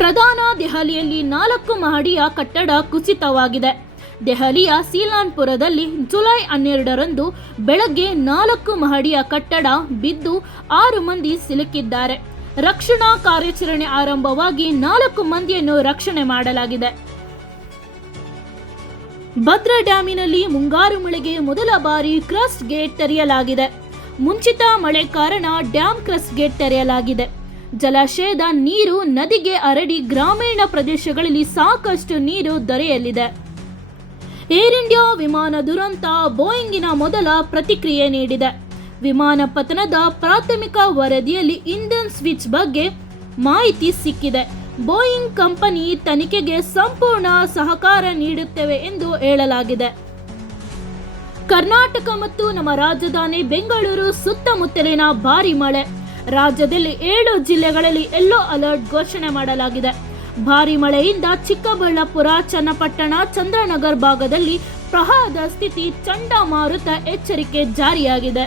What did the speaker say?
ಪ್ರಧಾನ ದೆಹಲಿಯಲ್ಲಿ ನಾಲ್ಕು ಮಹಡಿಯ ಕಟ್ಟಡ ಕುಸಿತವಾಗಿದೆ. ದೆಹಲಿಯ ಸೀಲಾನ್ಪುರದಲ್ಲಿ ಜುಲೈ ಹನ್ನೆರಡರಂದು ಬೆಳಗ್ಗೆ ನಾಲ್ಕು ಮಹಡಿಯ ಕಟ್ಟಡ ಬಿದ್ದು ಆರು ಮಂದಿ ಸಿಲುಕಿದ್ದಾರೆ. ರಕ್ಷಣಾ ಕಾರ್ಯಾಚರಣೆ ಆರಂಭವಾಗಿ ನಾಲ್ಕು ಮಂದಿಯನ್ನು ರಕ್ಷಣೆ ಮಾಡಲಾಗಿದೆ. ಭದ್ರಾ ಡ್ಯಾಮಿನಲ್ಲಿ ಮುಂಗಾರು ಮಳೆಗೆ ಮೊದಲ ಬಾರಿ ಕ್ರಸ್ ಗೇಟ್ ತೆರೆಯಲಾಗಿದೆ. ಮುಂಚಿತ ಮಳೆ ಕಾರಣ ಡ್ಯಾಮ್ ಕ್ರಸ್ ಗೇಟ್ ತೆರೆಯಲಾಗಿದೆ. ಜಲಾಶಯದ ನೀರು ನದಿಗೆ ಹರಡಿ ಗ್ರಾಮೀಣ ಪ್ರದೇಶಗಳಲ್ಲಿ ಸಾಕಷ್ಟು ನೀರು ದೊರೆಯಲಿದೆ. ಏರ್ ಇಂಡಿಯಾ ವಿಮಾನ ದುರಂತ ಬೋಯಿಂಗಿನ ಮೊದಲ ಪ್ರತಿಕ್ರಿಯೆ ನೀಡಿದೆ. ವಿಮಾನ ಪತನದ ಪ್ರಾಥಮಿಕ ವರದಿಯಲ್ಲಿ ಇಂಧನ್ ಸ್ವಿಚ್ ಬಗ್ಗೆ ಮಾಹಿತಿ ಸಿಕ್ಕಿದೆ. ಬೋಯಿಂಗ್ ಕಂಪನಿ ತನಿಖೆಗೆ ಸಂಪೂರ್ಣ ಸಹಕಾರ ನೀಡುತ್ತೇವೆ ಎಂದು ಹೇಳಲಾಗಿದೆ. ಕರ್ನಾಟಕ ಮತ್ತು ನಮ್ಮ ರಾಜಧಾನಿ ಬೆಂಗಳೂರು ಸುತ್ತಮುತ್ತಲಿನ ಭಾರಿ ಮಳೆ. ರಾಜ್ಯದಲ್ಲಿ ಏಳು ಜಿಲ್ಲೆಗಳಲ್ಲಿ ಯೆಲ್ಲೋ ಅಲರ್ಟ್ ಘೋಷಣೆ ಮಾಡಲಾಗಿದೆ. ಭಾರಿ ಮಳೆಯಿಂದ ಚಿಕ್ಕಬಳ್ಳಾಪುರ, ಚನ್ನಪಟ್ಟಣ, ಚಂದ್ರನಗರ್ ಭಾಗದಲ್ಲಿ ಪ್ರವಾಹದ ಸ್ಥಿತಿ ಚಂಡಮಾರುತ ಎಚ್ಚರಿಕೆ ಜಾರಿಯಾಗಿದೆ.